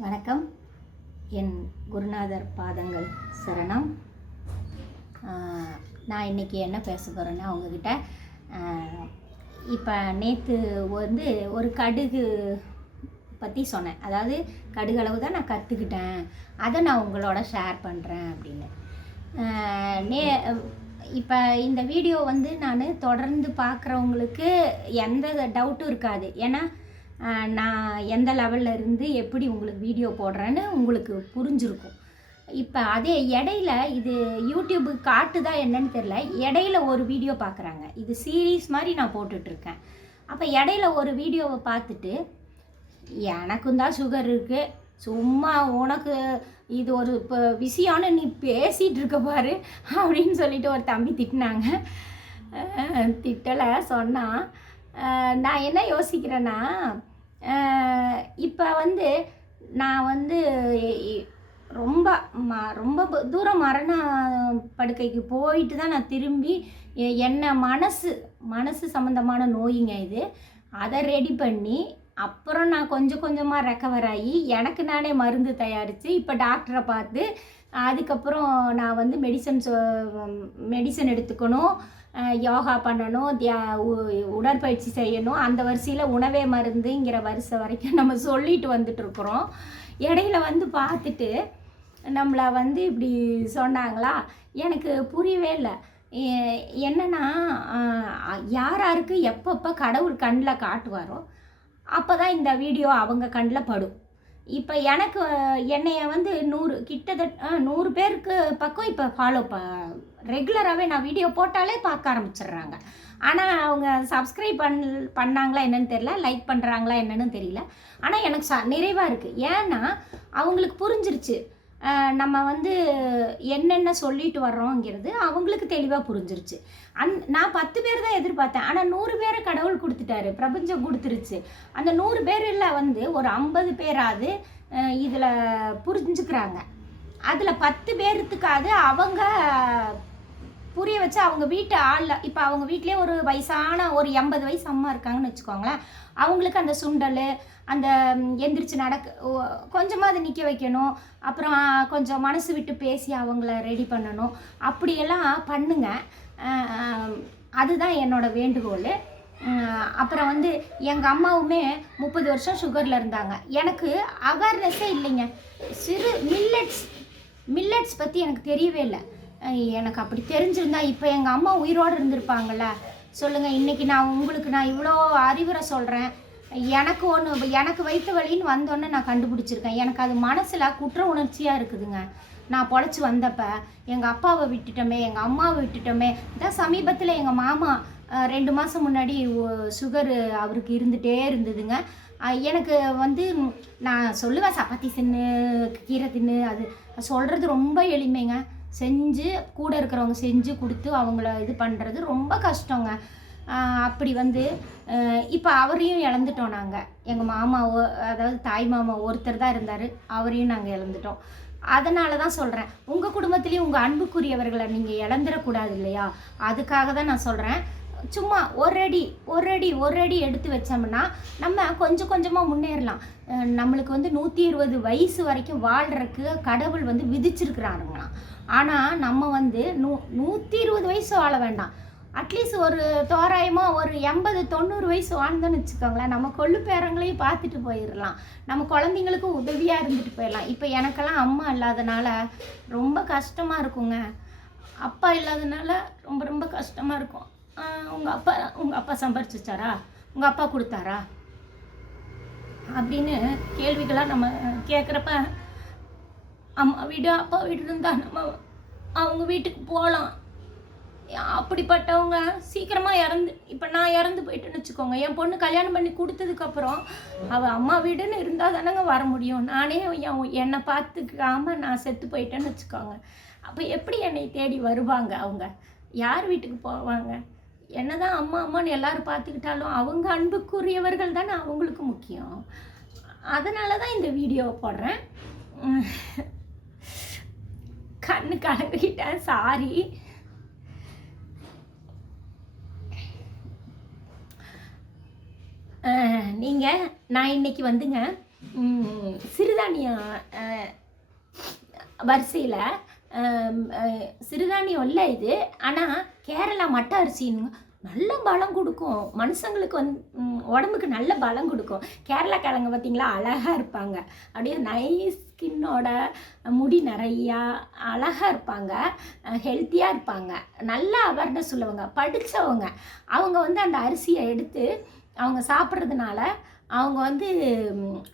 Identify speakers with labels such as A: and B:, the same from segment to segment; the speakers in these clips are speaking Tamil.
A: வணக்கம். என் குருநாதர் பாதங்கள் சரணம். நான் இன்னைக்கு என்ன பேச போகிறேன்னா உங்ககிட்ட இப்போ நேற்று வந்து ஒரு கடுகு பற்றி சொன்னேன். அதாவது கடுகளவு தான் நான் கற்றுக்கிட்டேன் அதை நான் உங்களோட ஷேர் பண்ணுறேன் அப்படின்னு. நே இப்போ இந்த வீடியோ வந்து நான் தொடர்ந்து பார்க்குறவங்களுக்கு எந்த டவுட்டும் இருக்காது. ஏன்னா நான் எந்த லெவலில் இருந்து எப்படி உங்களுக்கு வீடியோ போடுறேன்னு உங்களுக்கு புரிஞ்சிருக்கும். இப்போ அதே இடையில இது யூடியூபு காட்டுதா என்னன்னு தெரில இடையில ஒரு வீடியோ பார்க்குறாங்க இது சீரீஸ் மாதிரி நான் போட்டுட்ருக்கேன். அப்போ இடையில ஒரு வீடியோவை பார்த்துட்டு எனக்கும் தான் சுகர் இருக்குது சும்மா உனக்கு இது ஒரு இப்போ விஷயம்னு நீ பேசிகிட்டு இருக்க பாரு அப்படின்னு சொல்லிட்டு ஒரு தம்பி திட்டினாங்க. திட்டலை சொன்னால் நான் என்ன யோசிக்கிறேன்னா இப்போ வந்து நான் வந்து ரொம்ப ம ரொம்ப தூரம் மரண படுக்கைக்கு போயிட்டு தான் நான் திரும்பி எ- என்ன மனசு மனசு சம்மந்தமான நோய்ங்க இது. அதை ரெடி பண்ணி அப்புறம் நான் கொஞ்சம் கொஞ்சமாக ரெக்கவர் ஆகி எனக்கு நானே மருந்து தயாரித்து இப்போ டாக்டரை பார்த்து அதுக்கப்புறம் நான் வந்து மெடிசன்ஸ் மெடிசன் எடுத்துக்கணும். யோகா பண்ணணும் தியா உ- உடற்பயிற்சி செய்யணும். அந்த வரிசையில் உணவே மருந்துங்கிற வரிசை வரைக்கும் நம்ம சொல்லிட்டு வந்துட்டு இருக்கிறோம். இடையில வந்து பார்த்துட்டு நம்மளை வந்து இப்படி சொன்னாங்களா? எனக்கு புரியவே இல்லை. என்னென்னா யார் யாருக்கு எப்பப்போ கடவுள் கண்ணில் காட்டுவாரோ அப்போ தான் இந்த வீடியோ அவங்க கண்ணில் படும். இப்போ எனக்கு என்னைய வந்து நூறு கிட்டத்தட்ட நூறு பேருக்கு பக்கம் இப்போ ஃபாலோ ப ரெகுலராகவே நான் வீடியோ போட்டாலே பார்க்க ஆரம்பிச்சிடுறாங்க. ஆனால் அவங்க சப்ஸ்கிரைப் பண் பண்ணாங்களா என்னன்னு தெரியல லைக் பண்ணுறாங்களா என்னன்னு தெரியல. ஆனால் எனக்கு ச நிறைவாக இருக்குது ஏன்னா அவங்களுக்கு புரிஞ்சிருச்சு. நம்ம வந்து என்னென்ன சொல்லிட்டு வர்றோங்கிறது அவங்களுக்கு தெளிவாக புரிஞ்சிருச்சு. அந் நான் பத்து பேர் தான் எதிர்பார்த்தேன். ஆனால் நூறு பேரை கடவுள் கொடுத்துட்டாரு. பிரபஞ்சம் கொடுத்துருச்சு. அந்த நூறு பேரில் வந்து ஒரு ஐம்பது பேராவது இதில் புரிஞ்சுக்கிறாங்க. அதில் பத்து பேர்த்துக்காவது அவங்க புரிய வச்சு அவங்க வீட்டு ஆளில் இப்போ அவங்க வீட்டிலே ஒரு வயசான ஒரு எண்பது வயசு அம்மா இருக்காங்கன்னு வச்சுக்கோங்களேன். அவங்களுக்கு அந்த சுண்டல் அந்த எந்திரிச்சு நடக்க ஓ- அதை நிற்க வைக்கணும். அப்புறம் கொஞ்சம் மனசு விட்டு பேசி அவங்கள ரெடி பண்ணணும். அப்படியெல்லாம் பண்ணுங்க. அதுதான் என்னோடய வேண்டுகோள். அப்புறம் வந்து எங்கள் அம்மாவுமே முப்பது வருஷம் சுகரில் இருந்தாங்க. எனக்கு அவேர்னஸ்ஸே இல்லைங்க. சிறு மில்லட்ஸ் மில்லட்ஸ் பற்றி எனக்கு தெரியவே இல்லை. எனக்கு அப்படி தெரிஞ்சிருந்தா இப்போ எங்கள் அம்மா உயிரோடு இருந்திருப்பாங்கள்ல சொல்லுங்கள் இன்றைக்கி நான் உங்களுக்கு நான் இவ்வளோ அறிவுரை சொல்கிறேன் எனக்கு ஒன்று எனக்கு வயிற்று வலின்னு வந்தோன்னே நான் கண்டுபிடிச்சிருக்கேன். எனக்கு அது மனசில் குற்ற உணர்ச்சியாக இருக்குதுங்க. நான் பொழைச்சி வந்தப்போ எங்கள் அப்பாவை விட்டுட்டோமே எங்கள் அம்மாவை விட்டுட்டோமே இதான் சமீபத்தில் எங்கள் மாமா ரெண்டு மாதம் முன்னாடி சுகரு அவருக்கு இருந்துகிட்டே இருந்ததுங்க. எனக்கு வந்து நான் சொல்லுவேன் சப்பாத்தி தின்னு கீரை தின்னு அது சொல்கிறது ரொம்ப எளிமைங்க. செஞ்சு கூட இருக்கிறவங்க செஞ்சு கொடுத்து அவங்கள இது பண்ணுறது ரொம்ப கஷ்டங்க. அப்படி வந்து இப்போ அவரையும் இழந்துட்டோம் நாங்கள் எங்கள் மாமா அதாவது தாய் மாமா ஒருத்தர் தான் இருந்தார். அவரையும் நாங்கள் இழந்துட்டோம். அதனால தான் சொல்கிறேன் உங்கள் குடும்பத்துலேயும் உங்கள் அன்புக்குரியவர்களை நீங்கள் இழந்துடக்கூடாது இல்லையா? அதுக்காக தான் நான் சொல்கிறேன் சும்மா ஒரு அடி ஒரு அடி ஒரு அடி எடுத்து வச்சோம்னா நம்ம கொஞ்சம் கொஞ்சமாக முன்னேறலாம். நம்மளுக்கு வந்து நூற்றி இருபது வயசு வரைக்கும் வாழ்கிறதுக்கு கடவுள் வந்து விதிச்சிருக்கிறாருங்களாம். ஆனால் நம்ம வந்து நூ நூற்றி இருபது வயசு வாழ வேண்டாம். அட்லீஸ்ட் ஒரு தோராயமாக ஒரு எண்பது தொண்ணூறு வயசு வாழ்ந்தோன்னு வச்சுக்கோங்களேன். நம்ம கொள்ளு பேரங்களையும் பார்த்துட்டு போயிடலாம் நம்ம குழந்தைங்களுக்கும் உதவியாக இருந்துட்டு போயிடலாம் இப்போ எனக்கெல்லாம் அம்மா இல்லாதனால ரொம்ப கஷ்டமாக இருக்குங்க. அப்பா இல்லாதனால ரொம்ப ரொம்ப கஷ்டமாக இருக்கும். உங்கள் அப்பா உங்கள் அப்பா சம்பாரிச்சு வச்சாரா உங்கள் அப்பா கொடுத்தாரா? அப்படின்னு கேள்விகளாக நம்ம கேட்குறப்ப அம்மா வீடு அப்பா வீடு இருந்தால் நம்ம அவங்க வீட்டுக்கு போகலாம். அப்படிப்பட்டவங்க? சீக்கிரமாக இறந்து இப்போ நான் இறந்து போயிட்டேன்னு வச்சுக்கோங்க. என் பொண்ணு கல்யாணம் பண்ணி கொடுத்ததுக்கப்புறம் அவள் அம்மா வீடுன்னு இருந்தால் தானேங்க வர முடியும். நானே என் என்னை பார்த்துக்காம நான் செத்து போயிட்டேன்னு வச்சுக்கோங்க. அப்போ எப்படி என்னை தேடி வருவாங்க அவங்க? யார் வீட்டுக்கு போவாங்க? என்னதான் அம்மா அம்மான்னு எல்லோரும் பார்த்துக்கிட்டாலும் அவங்க அன்புக்குரியவர்கள் தானே அவங்களுக்கு முக்கியம். அதனால தான் இந்த வீடியோவை போடுறேன். கண்ணு கலங்கிட்டேன் சாரி. நீங்கள் நான் இன்னைக்கு வந்துங்க சிறுதானிய வரிசையில் சிறுதானியம் இல்லை இது. ஆனால் கேரளா மட்ட அரிசின்னு நல்ல பலம் கொடுக்கும். மனுஷங்களுக்கு வந்து உடம்புக்கு நல்ல பலம் கொடுக்கும். கேரளா கிழங்கு பார்த்திங்களா அழகாக இருப்பாங்க. அப்படியே நைஸ் ஸ்கின்னோட முடி நிறையா அழகாக இருப்பாங்க. ஹெல்த்தியாக இருப்பாங்க. நல்ல அவேர்னஸ் உள்ளவங்க படித்தவங்க அவங்க வந்து அந்த அரிசியை எடுத்து அவங்க சாப்பிட்றதுனால அவங்க வந்து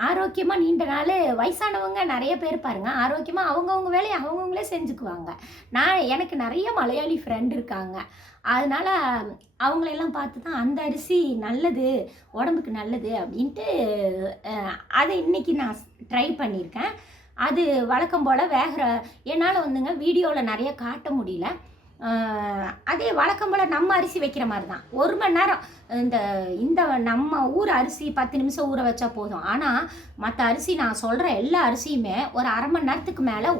A: ஆரோக்கியமாக நீண்ட நாள் வயசானவங்க நிறைய பேர் பாருங்க. ஆரோக்கியமாக அவங்கவுங்க வேலையை அவங்கவுங்களே செஞ்சுக்குவாங்க. நான் எனக்கு நிறைய மலையாளி ஃப்ரெண்ட் இருக்காங்க. அதனால் அவங்களெல்லாம் பார்த்து தான் அந்த அரிசி நல்லது உடம்புக்கு நல்லது அப்படின்ட்டு அதை இன்றைக்கி நான் ட்ரை பண்ணியிருக்கேன். அது வழக்கம் போல் வேகிற என்னால் வந்துங்க வீடியோவில் நிறைய காட்ட முடியல. அதே வழக்கம் போல் நம்ம அரிசி வைக்கிற மாதிரி தான் ஒரு மணி நேரம் இந்த இந்த நம்ம ஊர் அரிசி பத்து நிமிஷம் ஊற வச்சா போதும். ஆனால் மற்ற அரிசி நான் சொல்கிற எல்லா அரிசியுமே ஒரு அரை மணி நேரத்துக்கு மேலே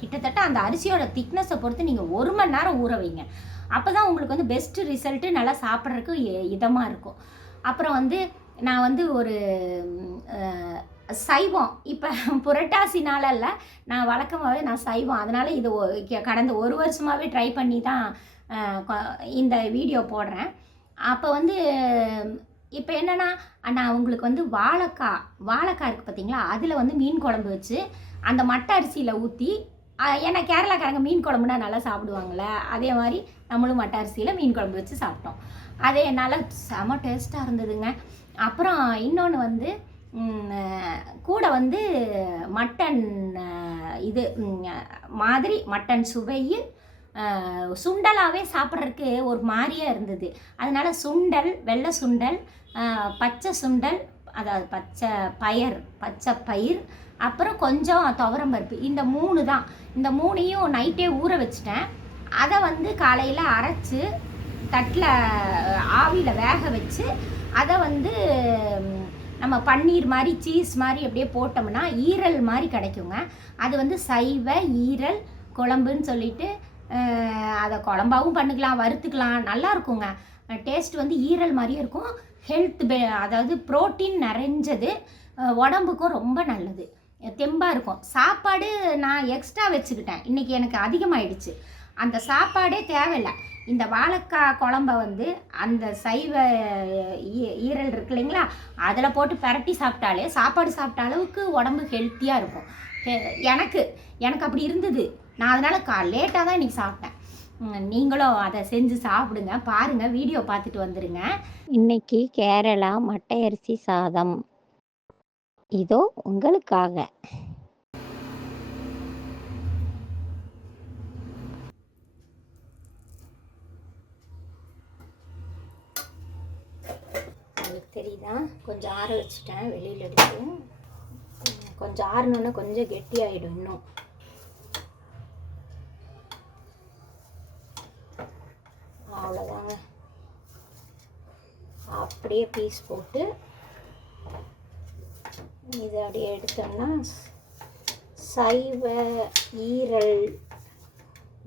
A: கிட்டத்தட்ட அந்த அரிசியோட திக்னஸை பொறுத்து நீங்கள் ஒரு மணி நேரம் ஊற வைங்க. அப்போ தான் உங்களுக்கு வந்து பெஸ்ட்டு ரிசல்ட்டு நல்லா சாப்பிட்றதுக்கு இதமாக இருக்கும். அப்புறம் வந்து நான் வந்து ஒரு சைவம். இப்போ புரட்டாசி நாளல்ல நான் வழக்கமாகவே நான் சைவம். அதனால் இது ஒ- கே- கடந்த ஒரு வருஷமாகவே ட்ரை பண்ணி தான் இந்த வீடியோ போடுறேன். அப்போ வந்து இப்போ என்னென்னா நான் உங்களுக்கு வந்து வாழைக்காய் வாழைக்காய் இருக்குது பார்த்தீங்களா அதில் வந்து மீன் குழம்பு வச்சு அந்த மட்டை அரிசியில் ஊற்றி ஏன்னா கேரளாக்காரங்க மீன் குழம்புனா நல்லா சாப்பிடுவாங்கள்ல அதே மாதிரி நம்மளும் மட்டை அரிசியில் மீன் குழம்பு வச்சு சாப்பிட்டோம். அதே நல்லா செம டேஸ்ட்டாக இருந்ததுங்க. அப்புறம் இன்னொன்று வந்து கூட வந்து மட்டன் இது மாதிரி மட்டன் சுவையில் சுண்டலாகவே சாப்பிட்றதுக்கு ஒரு மாதிரியாக இருந்தது. அதனால் சுண்டல் வெள்ளை சுண்டல் பச்சை சுண்டல் அதாவது பச்சை பயிர் பச்சை பயிர் அப்புறம் கொஞ்சம் துவரம் பருப்பு. இந்த மூணு தான். இந்த மூணையும் நைட்டே ஊற வச்சுட்டேன். அதை வந்து காலையில் அரைச்சி தட்டில் ஆவியில் வேக வச்சு அதை வந்து நம்ம பன்னீர் மாதிரி சீஸ் மாதிரி அப்படியே போட்டோம்னா ஈரல் மாதிரி கிடைக்குங்க. அது வந்து சைவ ஈரல் குழம்புன்னு சொல்லிட்டு அதை குழம்பாகவும் பண்ணிக்கலாம் வறுத்துக்கலாம். நல்லா இருக்குங்க. டேஸ்ட் வந்து ஈரல் மாதிரியே இருக்கும். ஹெல்த் பெ அதாவது புரோட்டீன் நிறைஞ்சது. உடம்புக்கும் ரொம்ப நல்லது. தெம்பாக இருக்கும். சாப்பாடு நான் எக்ஸ்ட்ரா வச்சுக்கிட்டேன். இன்றைக்கி எனக்கு அதிகமாகிடுச்சு அந்த சாப்பாடே தேவையில்லை. இந்த வாழைக்காய் குழம்ப வந்து அந்த சைவ ஈ- ஈரல் இருக்கு இல்லைங்களா? அதில் போட்டு பிரட்டி சாப்பிட்டாலே சாப்பாடு சாப்பிட்ட அளவுக்கு உடம்பு ஹெல்த்தியாக இருக்கும். எனக்கு எனக்கு அப்படி இருந்தது. நான் அதனால் கா லேட்டாக தான் இன்றைக்கி சாப்பிட்டேன். நீங்களும் அதை செஞ்சு சாப்பிடுங்க. பாருங்கள் வீடியோ பார்த்துட்டு வந்துடுங்க
B: இன்னைக்கு கேரளா மட்டை அரிசி சாதம். இதோ உங்களுக்காக
A: உங்களுக்கு தெரியுதா? கொஞ்சம் ஆற வச்சுட்டேன் வெளியில் எடுத்து கொஞ்சம் ஆறணுன்னா கொஞ்சம் கெட்டியாயிடும் இன்னும். அவ்வளோதாங்க அப்படியே பீஸ் போட்டு இதை அப்படியே எடுத்தோம்னா சைவ ஈரல்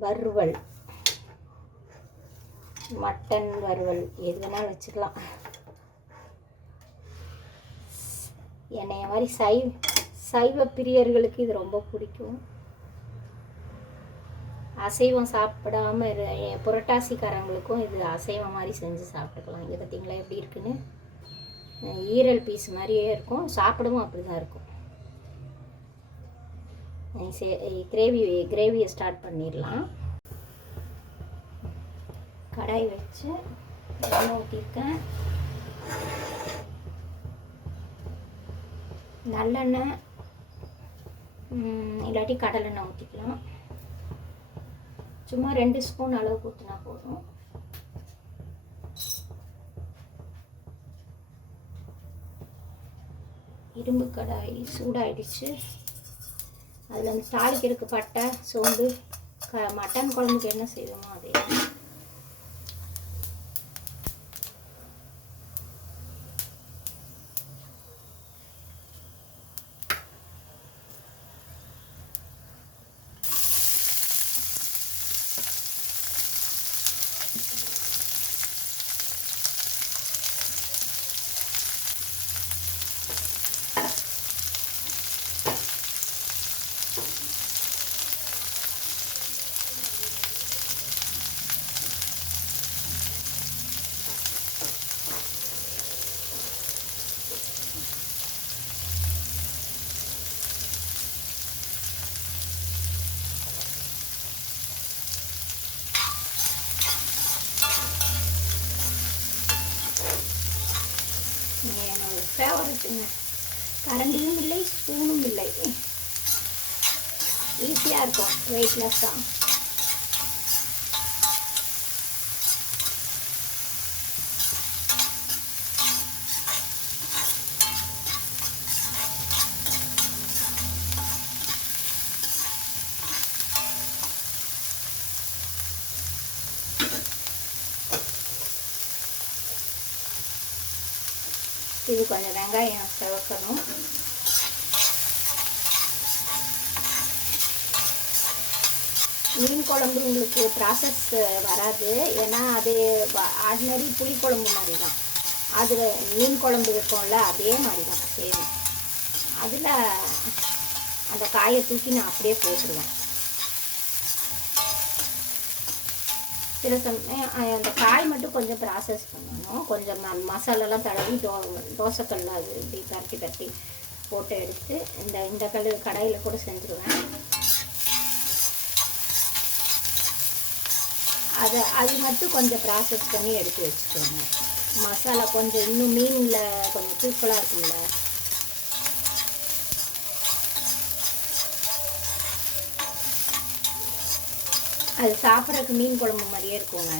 A: வறுவல். மட்டன் வறுவல் எது வேணாலும் வச்சுக்கலாம். என்னைய மாதிரி சை சைவ பிரியர்களுக்கு இது ரொம்ப பிடிக்கும். அசைவம் சாப்பிடாம இரு புரட்டாசிக்காரங்களுக்கும் இது அசைவம் மாதிரி செஞ்சு சாப்பிட்டுக்கலாம். இங்கே பார்த்தீங்களா எப்படி இருக்குன்னு? ஈரல் பீஸ் மாதிரியே இருக்கும். சாப்பிடவும் அப்படி தான் இருக்கும் கிரேவி கிரேவியை ஸ்டார்ட் பண்ணிடலாம். கடாய் வச்சு எண்ணெய் ஊற்றிருக்கேன் நல்லெண்ணெய் இல்லாட்டி கடலெண்ணெய் ஊற்றிக்கலாம் சும்மா ரெண்டு ஸ்பூன் அளவு ஊற்றினா போதும். இரும்பு கடாய் சூடாயிடுச்சு. அதில் அந்த தாளிக்கிறதுக்கு பட்டை சோம்பு க மட்டன் குழம்புக்கு என்ன செய்வோமோ அதே. போட்டுங்க கரண்டியும் இல்லை ஸ்பூனும் இல்லை. ஈஸியாக இருக்கும். வெயிட்லெஸ் தான் இது கொஞ்சம் வெங்காயம் செவக்கணும். மீன் குழம்பு உங்களுக்கு ப்ராசஸ் வராது. ஏன்னா அது ஆர்டினரி புளிக்குழம்பு மாதிரி தான் அது மீன் குழம்பு வைப்போம்ல அதே மாதிரி தான் சரி அதில் அந்த காயை தூக்கி நான் அப்படியே போட்டுருவேன். சில சமயம் அந்த காய் மட்டும் கொஞ்சம் ப்ராசஸ் பண்ணணும். கொஞ்சம் மசாலாலாம் தடவி தோ தோசைக்கல்ல அது இப்படி பரட்டி பரட்டி போட்டு எடுத்து இந்த இந்த கல் கடையில் கூட செஞ்சுருவேன். அதை அது மட்டும் கொஞ்சம் ப்ராசஸ் பண்ணி எடுத்து வச்சுக்கோங்க. மசாலா கொஞ்சம் இன்னும் மீனில் கொஞ்சம் தூக்கலாக இருக்கும்ல. அது சாப்பிட்றதுக்கு மீன் குழம்பு மாதிரியே இருக்குங்க.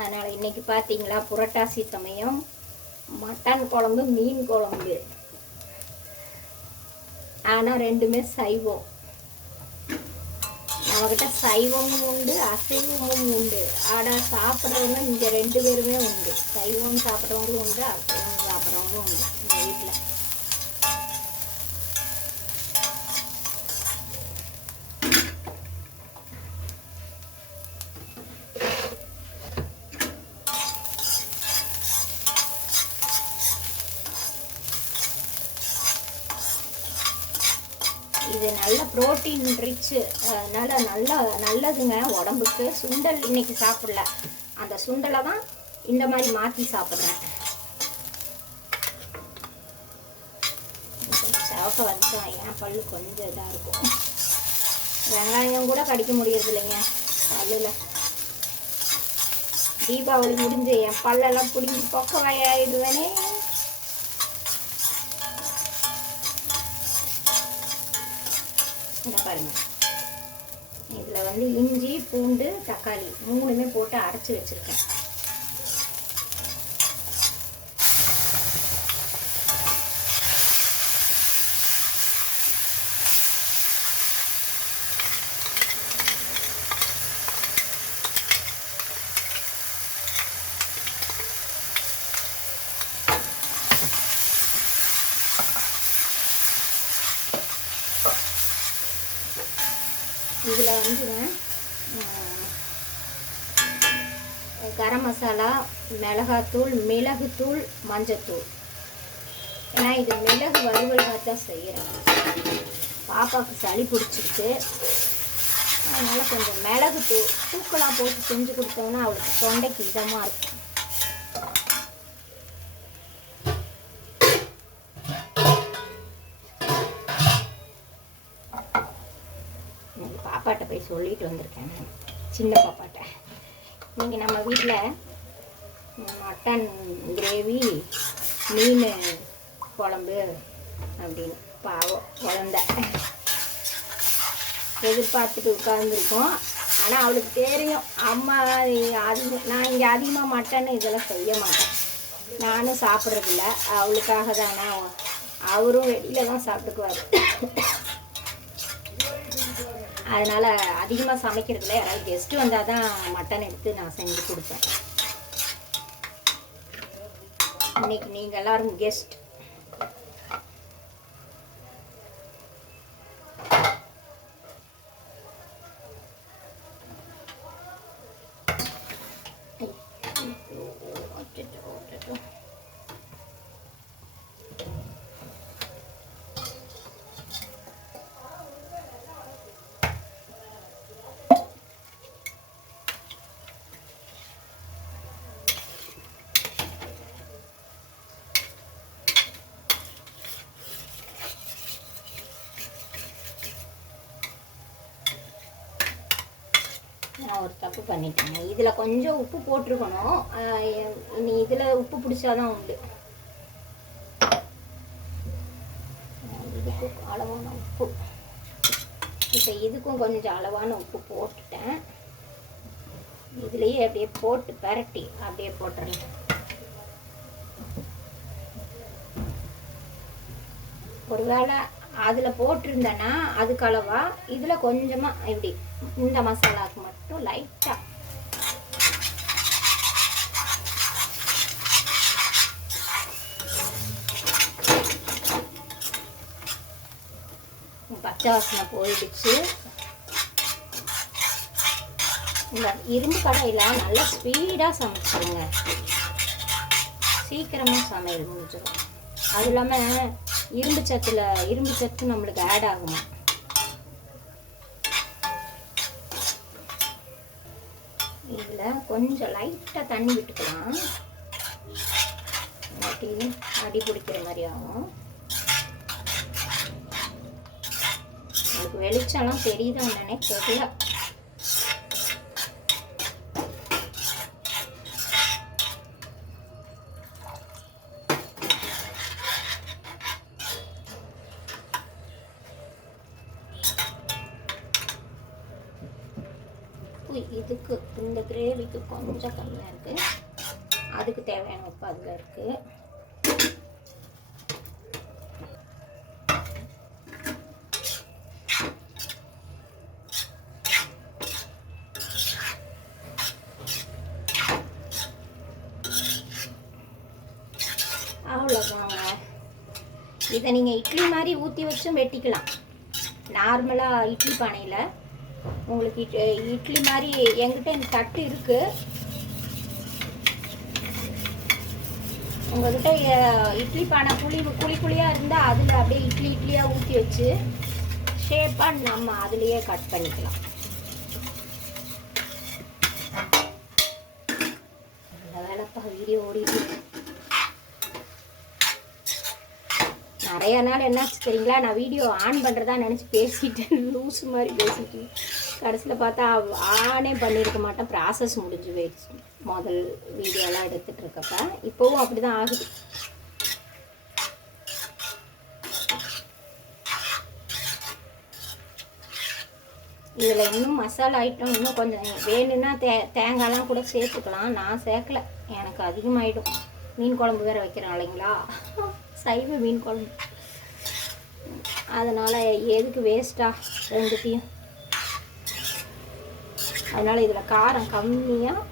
A: அதனால் இன்னைக்கு பார்த்தீங்களா புரட்டாசி சமயம். மட்டன் குழம்பு மீன் குழம்பு. ஆனால் ரெண்டுமே சைவம். நம்மக்கிட்ட சைவமும் உண்டு அசைவமும் உண்டு. ஆனால் சாப்பிட்றவங்க இங்கே ரெண்டு பேருமே உண்டு. சைவம் சாப்பிட்றவங்களும் உண்டு அசைவம் சாப்பிட்றவங்களும் உண்டு. இந்த வீட்டில் இது நல்ல ப்ரோட்டீன் ரிச்சு அதனால் நல்ல நல்லதுங்க உடம்புக்கு. சுண்டல் இன்றைக்கி சாப்பிடல. அந்த சுண்டலை தான் இந்த மாதிரி மாற்றி சாப்பிட்றேன். சவக்க வந்து என் பல்லு கொஞ்சம் இதாக இருக்கும். வெங்காயம் கூட கடிக்க முடியறது இல்லைங்க பல்லில். தீபாவளி முடிஞ்சு என் பல்லெல்லாம் பிடிங்கி பொக்க வயாயிடுவேனே பாருங்கள் இதில் வந்து இஞ்சி பூண்டு தக்காளி மூணுமே போட்டு அரைச்சி வச்சுருக்கேன். இதில் வந்து கரம் மசாலா மிளகாத்தூள் மிளகுத்தூள் மஞ்சத்தூள். ஏன்னா இது மிளகு வறுவலாக தான் செய்கிறேன் பாப்பாவுக்கு சளி பிடிச்சிருக்கு. அதனால் கொஞ்சம் மிளகு தூ தூக்கலாக போட்டு செஞ்சு கொடுத்தோம்னா அவளுக்கு தொண்டைக்கு இதமாக இருக்கும். சொல்லிட்டு வந்திருக்கேன். நான். சின்ன பாப்பாட்ட. நீங்கள் நம்ம வீட்டில் மட்டன் கிரேவி மீன் குழம்பு அப்படின்னு பாவம் குழந்த. எதிர்பார்த்துட்டு உட்காந்துருக்கோம் ஆனால் அவளுக்கு தெரியும். அம்மா அது நான் இங்கே அதிகமாக மட்டன் இதெல்லாம் செய்ய மாட்டேன். நானும் சாப்பிட்றதில்ல. அவளுக்காக தானே அவரும் வெளியில தான் சாப்பிட்டுக்குவார். அதனால் அதிகமாக சமைக்கிறதுல யாராவது கெஸ்ட்டு வந்தால் தான் மட்டன் எடுத்து நான் செஞ்சு கொடுப்பேன் இன்னைக்கு நீங்கள் எல்லோரும் கெஸ்ட் Thank you. நான் ஒரு தப்பு பண்ணிட்டேங்க இதில் கொஞ்சம் உப்பு போட்டிருக்கணும். இனி இதில் உப்பு பிடிச்சாதான் உண்டு. இதுக்கு அளவான உப்பு. இப்போ இதுக்கும் கொஞ்சம் அளவான உப்பு போட்டுட்டேன். இதுலேயே அப்படியே போட்டு பரட்டி அப்படியே போட்டுறேன். ஒருவேளை அதில் போட்டிருந்தேன்னா அதுக்கு அளவா? இதில் கொஞ்சமாக இப்படி இந்த மசாலாவுக்கு மட்டும் லைட்டாக பச்சை வாசனை போயிடுச்சு இந்த இரும்பு கடையில் நல்லா ஸ்பீடாக சமைச்சிருங்க சீக்கிரமாக சமையல் முடிஞ்சிடும் அது இல்லாமல் இரும்பு சத்தில் இரும்பு சத்து நம்மளுக்கு ஆட் ஆகுமா இதில் கொஞ்சம் லைட்டாக தண்ணி விட்டுக்கலாம். இல்லாட்டி அடி பிடிக்கிற மாதிரி ஆகும். உங்களுக்கு வெளிச்சம்லாம் தெரியுதா என்னன்னே தெரியல உப்பு இதுக்கு இந்த கிரேவிக்கு கொஞ்சம் கம்மியாக இருக்குது அதுக்கு தேவையான உப்பு அதில் இருக்குது அவ்வளோதாங்க இதை நீங்கள் இட்லி மாதிரி ஊற்றி வச்சும் வெட்டிக்கலாம். நார்மலாக இட்லி பானையில். உங்களுக்கு இட்லி மாதிரி எங்கிட்ட இந்த தட்டு இருக்குது உங்ககிட்ட இட்லி பானை குழி குழி குழியாக இருந்தால் அதில் அப்படியே இட்லி இட்லியாக ஊற்றி வச்சு ஷேப்பாக நம்ம அதுலேயே கட் பண்ணிக்கலாம். வேலைப்பா வீடியோ ஓடிட்டு நிறைய நாள் என்னாச்சு தெரியுங்களா? நான் வீடியோ ஆன் பண்ணுறதா நினச்சி பேசிட்டேன். லூஸ் மாதிரி பேசிட்டேன். கடைசியில் பார்த்தா ஆனே பண்ணியிருக்க மாட்டேன். ப்ராசஸ் முடிஞ்சு போயிடுச்சு முதல் வீடியோலாம் எடுத்துகிட்டு இருக்கப்ப இப்போவும் அப்படி தான் ஆகுது. இதில் இன்னும் மசாலா ஐட்டம் இன்னும் கொஞ்சம் வேணும்னா தே தேங்காய்லாம் கூட சேர்த்துக்கலாம். நான் சேர்க்கல. எனக்கு அதிகமாகிடும் மீன் குழம்பு வேறு வைக்கிறேன் இல்லைங்களா? சைவ மீன் குழம்பு. அதனால் எதுக்கு வேஸ்ட்டாக ரெண்டுத்தையும். அதனால் இதில் காரம் கம்மியாக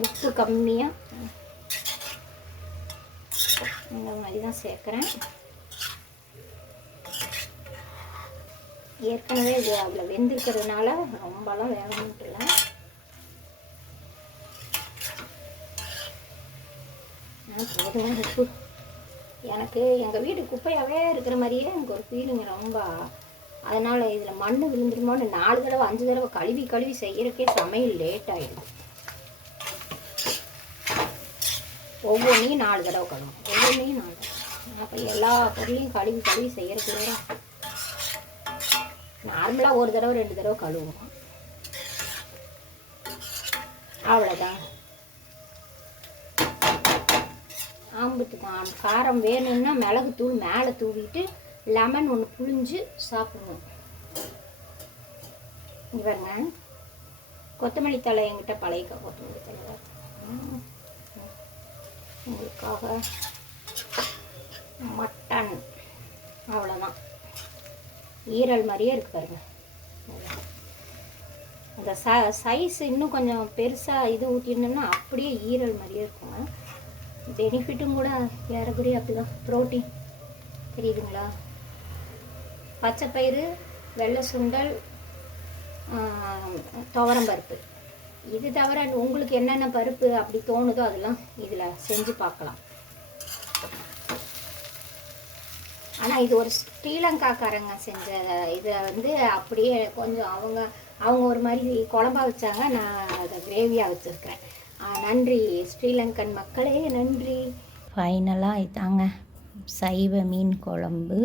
A: உப்பு கம்மியாக இந்த மாதிரி தான் சேர்க்குறேன். ஏற்கனவே இது அதில் வெந்திருக்கிறதுனால ரொம்பலாம் வேகணுன்ட்டு இல்லை ஆ, உப்பு. எனக்கு எங்கள் வீடு குப்பையாகவே இருக்கிற மாதிரியே எனக்கு ஒரு ஃபீலிங் ரொம்ப அதனால் இதில் மண் விழுந்துருமோன்னு நாலு தடவை அஞ்சு தடவை கழுவி கழுவி செய்கிறக்கே சமையல் லேட் ஆகிடுது ஒவ்வொன்றையும் நாலு தடவை கழுவும் ஒவ்வொன்றையும் நாலு அப்போ எல்லா பொருளையும் கழுவி கழுவி செய்கிறக்குள்ளே நார்மலாக ஒரு தடவை ரெண்டு தடவை கழுவும் அவ்வளோதான் ஆம்புட்டு தான் காரம் வேணும்னா மிளகுத்தூள் மேலே தூவிட்டு லெமன் ஒன்று புழிஞ்சு சாப்பிடுவோம் இங்க கொத்தமல்லி தழை என்கிட்ட பழைய கொத்தமல்லி தழை உங்களுக்காக மட்டன். அவ்வளோதான் ஈரல் மாதிரியே இருக்கு பாருங்க. அந்த ச சைஸ் இன்னும் கொஞ்சம் பெருசாக இது ஊற்றிருந்தோம்னா அப்படியே ஈரல் மாதிரியே இருக்குங்க. பெனிஃபிட்டும் கூட ஏறக்குறைய அப்படிதான். ப்ரோட்டீன் தெரியுதுங்களா? பச்சைப்பயிறு வெள்ளை சுண்டல் துவரம்பருப்பு துவரம் பருப்பு. இது தவிர உங்களுக்கு என்னென்ன பருப்பு அப்படி தோணுதோ அதெல்லாம் இதில் செஞ்சு பார்க்கலாம். ஆனால் இது ஒரு ஸ்ரீலங்காக்காரங்க செஞ்ச இதை வந்து அப்படியே கொஞ்சம் அவங்க அவங்க ஒரு மாதிரி குழம்பா வச்சாங்க. நான் அதை கிரேவியாக வச்சுருக்கேன் நன்றி. ஸ்ரீலங்கன் மக்களே நன்றி. ஃபைனலாக இதாங்க. சைவ மீன் குழம்பு.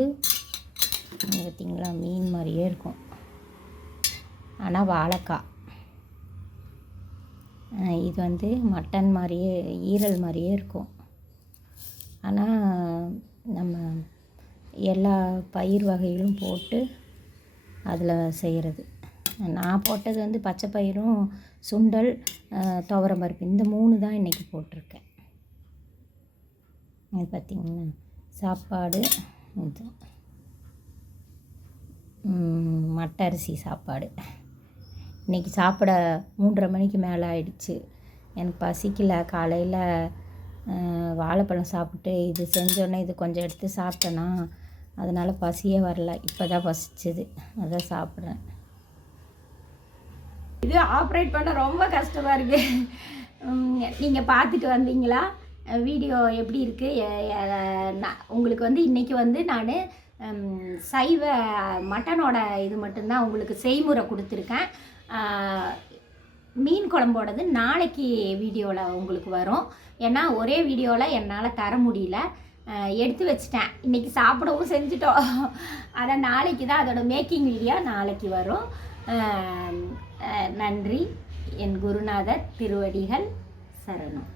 A: பார்த்தீங்களா மீன் மாதிரியே இருக்கும். ஆனால் வாழைக்காய். இது வந்து மட்டன் மாதிரியே ஈரல் மாதிரியே இருக்கும். ஆனால் நம்ம எல்லா பயிர் வகைகளும் போட்டு அதில் செய்கிறது நான் போட்டது வந்து பச்சை பயிரும் சுண்டல் துவரம் பருப்பு. இந்த மூணு தான் இன்றைக்கி போட்டிருக்கேன். இது பார்த்திங்கன்னா சாப்பாடு இது. மட்டை அரிசி சாப்பாடு. இன்றைக்கி சாப்பிட மூன்றரை மணிக்கு மேலே ஆயிடுச்சு. எனக்கு பசிக்கல. காலையில் வாழைப்பழம் சாப்பிட்டு இது செஞ்சோடனே இது கொஞ்சம் எடுத்து சாப்பிட்டேன்னா அதனால் பசியே வரல. இப்போ தான் பசிச்சுது. அதான் சாப்பிட்றேன். இது ஆப்ரேட் பண்ண ரொம்ப கஷ்டமாக இருக்குது நீங்கள் பார்த்துட்டு வந்தீங்களா? வீடியோ எப்படி இருக்குது உங்களுக்கு வந்து இன்றைக்கி வந்து நான் சைவ மட்டனோட இது மட்டும்தான் உங்களுக்கு செய்முறை கொடுத்துருக்கேன். மீன் குழம்போடது நாளைக்கு வீடியோவில் உங்களுக்கு வரும். ஏன்னா ஒரே வீடியோவில் என்னால் தர முடியல. எடுத்து வச்சிட்டேன். இன்றைக்கி சாப்பிடவும் செஞ்சுட்டோம். அதை நாளைக்கு தான் அதோட மேக்கிங் வீடியோ நாளைக்கு வரும். நன்றி. என் குருநாதர் திருவடிகள் சரணம்.